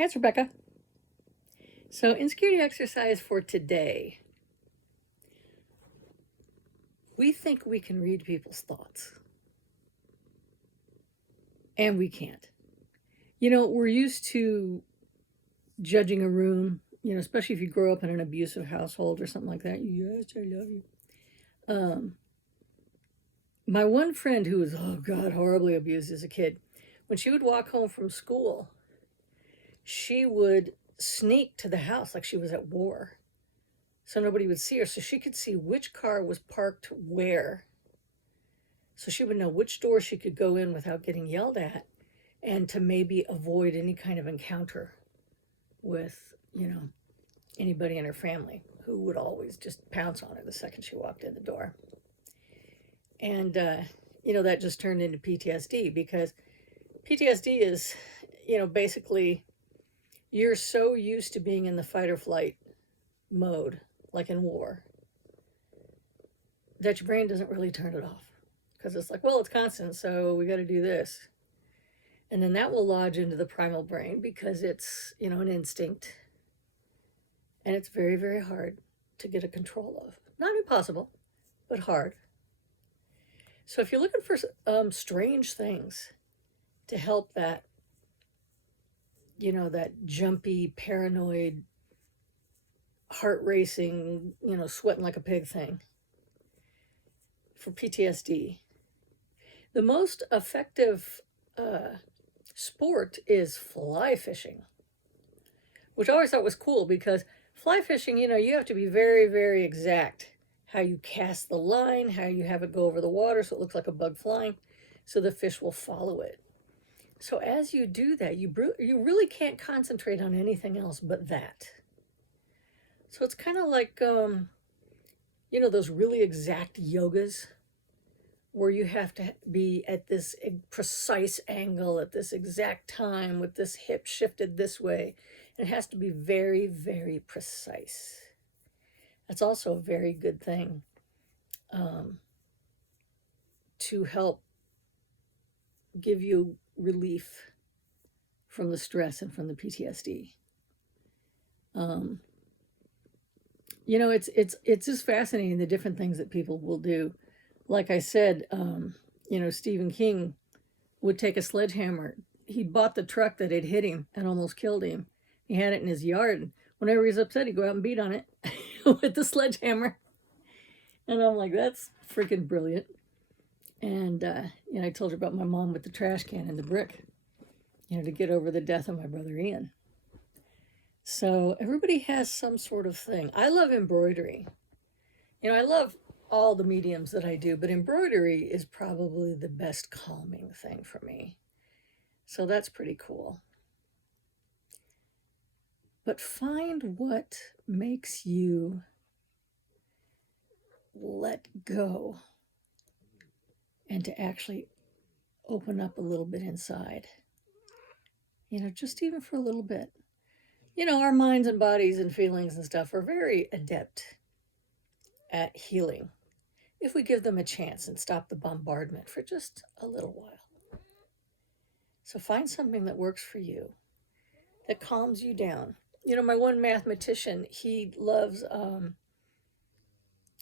Hey, it's Rebecca. So, insecurity exercise for today. We think we can read people's thoughts, and we can't. We're used to judging a room, especially if you grow up in an abusive household or something like that. Yes, I love you. Um, my one friend who was, oh God, horribly abused as a kid, when she would walk home from school, she would sneak to the house like she was at war so nobody would see her, so she could see which car was parked where, so she would know which door she could go in without getting yelled at, and to maybe avoid any kind of encounter with anybody in her family who would always just pounce on her the second she walked in the door. And that just turned into PTSD, because PTSD is basically you're so used to being in the fight or flight mode, like in war, that your brain doesn't really turn it off, because it's like, well, it's constant, so we got to do this. And then that will lodge into the primal brain because it's an instinct, and it's very, very hard to get a control of. Not impossible, but hard. So if you're looking for strange things to help that that jumpy, paranoid, heart racing, sweating like a pig thing for PTSD, the most effective sport is fly fishing, which I always thought was cool, because fly fishing, you have to be very, very exact how you cast the line, how you have it go over the water so it looks like a bug flying, so the fish will follow it. So as you do that, you really can't concentrate on anything else but that. So it's kind of like, those really exact yogas where you have to be at this precise angle at this exact time with this hip shifted this way. It has to be very, very precise. That's also a very good thing to help give you relief from the stress and from the PTSD. It's just fascinating, the different things that people will do. Like I said, Stephen King would take a sledgehammer. He bought the truck that had hit him and almost killed him. He had it in his yard. Whenever he's upset, he'd go out and beat on it with the sledgehammer. And I'm like, that's freaking brilliant. And, I told you about my mom with the trash can and the brick, to get over the death of my brother Ian. So everybody has some sort of thing. I love embroidery. I love all the mediums that I do, but embroidery is probably the best calming thing for me. So that's pretty cool. But find what makes you let go and to actually open up a little bit inside. Just even for a little bit. Our minds and bodies and feelings and stuff are very adept at healing if we give them a chance and stop the bombardment for just a little while. So find something that works for you, that calms you down. My one mathematician, he loves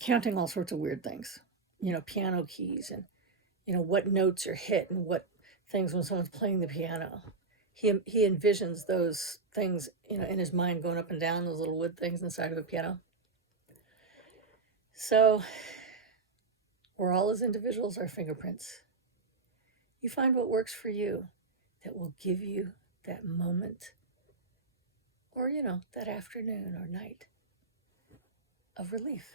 counting all sorts of weird things, piano keys, and, what notes are hit and what things when someone's playing the piano. He envisions those things, in his mind, going up and down, those little wood things inside of a piano. So we're all, as individuals, our fingerprints. You find what works for you that will give you that moment, or, that afternoon or night of relief.